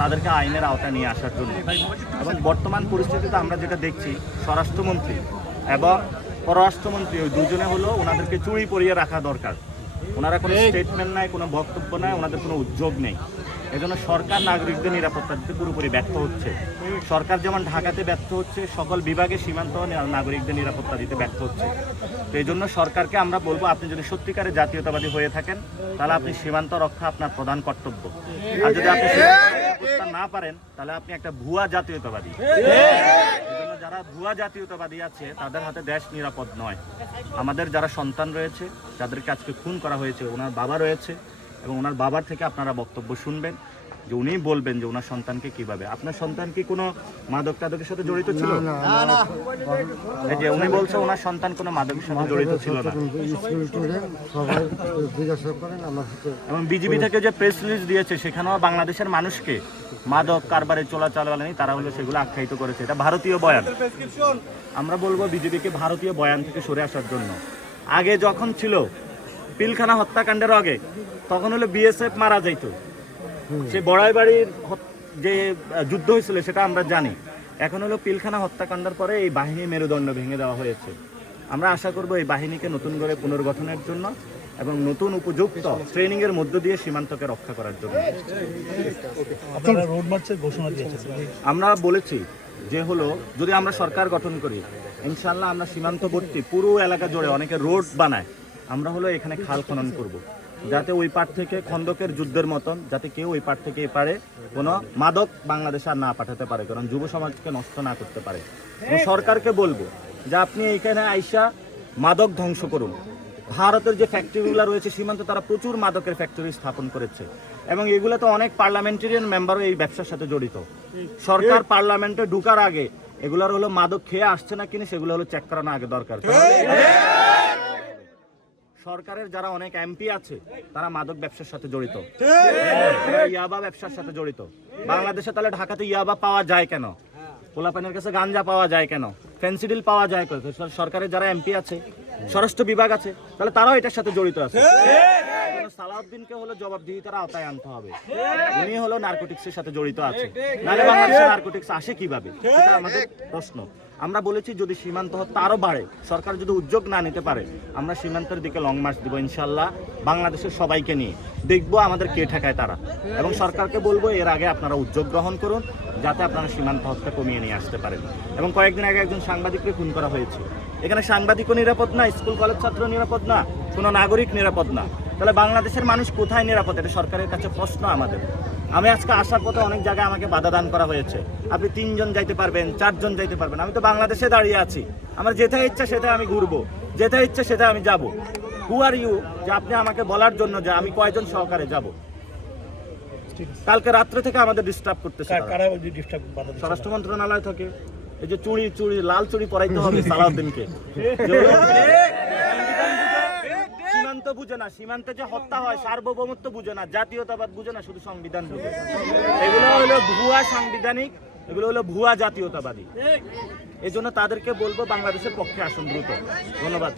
তাদেরকে আইনের আওতায় নিয়ে আসার জন্য। এবং বর্তমান পরিস্থিতিতে আমরা যেটা দেখছি, স্বরাষ্ট্রমন্ত্রী এবং পররাষ্ট্রমন্ত্রী ওই দুজনে হলো ওনাদেরকে চুরি পরিয়ে রাখা দরকার। ওনারা কোনো স্টেটমেন্ট নাই, কোনো বক্তব্য নাই, ওনাদের কোনো উদ্যোগ নেই। এজন্য সরকার নাগরিকদের নিরাপত্তা দিতে পুরোপুরি ব্যর্থ হচ্ছে। সরকার যেমন ঢাকাতে ব্যর্থ হচ্ছে, সকল বিভাগে সীমান্ত নাগরিকদের নিরাপত্তা দিতে ব্যর্থ হচ্ছে। তো এই জন্য সরকারকে আমরা বলবো, আপনি যদি সত্যিকারের জাতীয়তাবাদী হয়ে থাকেন তাহলে আপনি সীমান্ত রক্ষা আপনার প্রধান কর্তব্য। আর যদি আপনি সীমান্ত না পারেন তাহলে আপনি একটা ভুয়া জাতীয়তাবাদী। এজন্য যারা ভুয়া জাতীয়তাবাদী আছে তাদের হাতে দেশ নিরাপদ নয়। আমাদের যারা সন্তান রয়েছে, যাদেরকে আজকে খুন করা হয়েছে, ওনার বাবা রয়েছে এবং ওনার বাবার থেকে আপনারা বক্তব্য শুনবেন যে উনি বলবেন যে ওনার সন্তানকে কিভাবে। আপনার সন্তান কি কোনো মাদক টাদকের সাথে জড়িত ছিল? এই যে উনি বলছে ওনার সন্তান কোনো মাদকের সাথে জড়িত ছিল না। এবং বিজিবি থেকে যে প্রেস রিলিজ দিয়েছে সেখানেও বাংলাদেশের মানুষকে মাদক কারবারে চলাচলানি তারা হলো সেগুলো আখ্যায়িত করেছে। এটা ভারতীয় বয়ান। আমরা বলবো বিজিবিকে ভারতীয় বয়ান থেকে সরে আসার জন্য। আগে যখন ছিল পিলখানা হত্যাকাণ্ডের আগে, তখন হলো বিএসএফ মারা যাইত। সে বড়াইবাড়ির যে যুদ্ধ হয়েছিল সেটা আমরা জানি। এখন হলো পিলখানা হত্যাকাণ্ডের পরে এই বাহিনী মেরুদণ্ড ভেঙে দেওয়া হয়েছে। আমরা আশা করব এই বাহিনীকে নতুন করে পুনর্গঠনের জন্য এবং নতুন উপযুক্ত ট্রেনিং এর মধ্য দিয়ে সীমান্তকে রক্ষা করার জন্য। আমরা বলেছি যে হলো যদি আমরা সরকার গঠন করি, ইনশাল্লাহ আমরা সীমান্তবর্তী পুরো এলাকা জুড়ে অনেকে রোড বানায়, আমরা হলো এখানে খাল খনন করব, যাতে ওই পার থেকে খন্দকের যুদ্ধের মতন যাতে কেউ ওই পার থেকে এপারে কোনো মাদক বাংলাদেশে আর না পাঠাতে পারে, কারণ যুব সমাজকে নষ্ট না করতে পারে। এবং সরকারকে বলবো যে আপনি এইখানে আইসা মাদক ধ্বংস করুন। ভারতের যে ফ্যাক্টরিগুলো রয়েছে সীমান্তে, তারা প্রচুর মাদকের ফ্যাক্টরি স্থাপন করেছে এবং এগুলো তো অনেক পার্লামেন্টারিয়ান মেম্বারও এই ব্যবসার সাথে জড়িত। সরকার পার্লামেন্টে ঢুকার আগে এগুলোর হলো মাদক খেয়ে আসছে না কিনা সেগুলো হলো চেক করানো আগে দরকার। সরকারের যারা অনেক এমপি আছে তারা মাদক ব্যবসার সাথে জড়িত, ইয়াবা ব্যবসার সাথে জড়িত। বাংলাদেশে তাহলে ঢাকাতে ইয়াবা পাওয়া যায় কেন? পোলাপানের কাছে গাঞ্জা পাওয়া যায় কেন? ফেন্সিডিল পাওয়া যায় কেন? সরকারের যারা এমপি আছে, স্বরাষ্ট্র বিভাগ আছে, তাহলে তারাও এটার সাথে জড়িত আছে। সালাউদ্দিনকে হলো জবাবদিহিতার আওতায় আনতে হবে। উনি হলো নারকোটিক্সের সাথে জড়িত আছে, নাহলে বাংলাদেশে নারকোটিক্স আসে কিভাবে? এটা আমাদের প্রশ্ন। আমরা বলেছি যদি সীমান্ত হত্যা আরো বাড়ে, সরকার যদি উদ্যোগ না নিতে পারে, আমরা সীমান্তের দিকে লং মার্চ দিব ইনশাল্লাহ, বাংলাদেশের সবাইকে নিয়ে দেখবো আমাদের কে ঠেকায় তারা। এবং সরকারকে বলবো এর আগে আপনারা উদ্যোগ গ্রহণ করুন যাতে আপনারা সীমান্ত হত্যা কমিয়ে নিয়ে আসতে পারেন। এবং কয়েকদিন আগে একজন সাংবাদিককে খুন করা হয়েছে। এখানে সাংবাদিকও নিরাপদ না, স্কুল কলেজ ছাত্র নিরাপদ না, কোনো নাগরিক নিরাপদ না। তাহলে বাংলাদেশের মানুষ কোথায় নিরাপদ? এটা সরকারের কাছে প্রশ্ন আমাদের। আমি আজকে আসার পথে অনেক জায়গায় আমাকে বাধা দান করা হয়েছে, আপনি 3 জন যাইতে পারবেন, 4 জন যাইতে পারবেন। আমি তো বাংলাদেশে দাঁড়িয়ে আছি, আমার যেটা ইচ্ছা সেটা আমি ঘুরবো, যেটা ইচ্ছা সেটা আমি যাব। হু আর ইউ যে আপনি আমাকে বলার জন্য যে আমি কয়জন সহকারে যাব? কালকে রাত্রে থেকে আমাদের ডিস্টার্ব করতেছে স্বরাষ্ট্র মন্ত্রণালয় থেকে। এই যে চুড়ি লাল চুড়ি পরাইতে হবে সালাউদ্দিনকে। সীমান্ত বুঝে না, সীমান্তে যে হত্যা হয় সার্বভৌমত্ব বুঝে না, জাতীয়তাবাদ বুঝে না, শুধু সংবিধান বুঝে। এগুলো হলো ভুয়া সাংবিধানিক, এগুলো হলো ভুয়া জাতীয়তাবাদী। এই জন্য তাদেরকে বলবো বাংলাদেশের পক্ষে আসুন দ্রুত। ধন্যবাদ।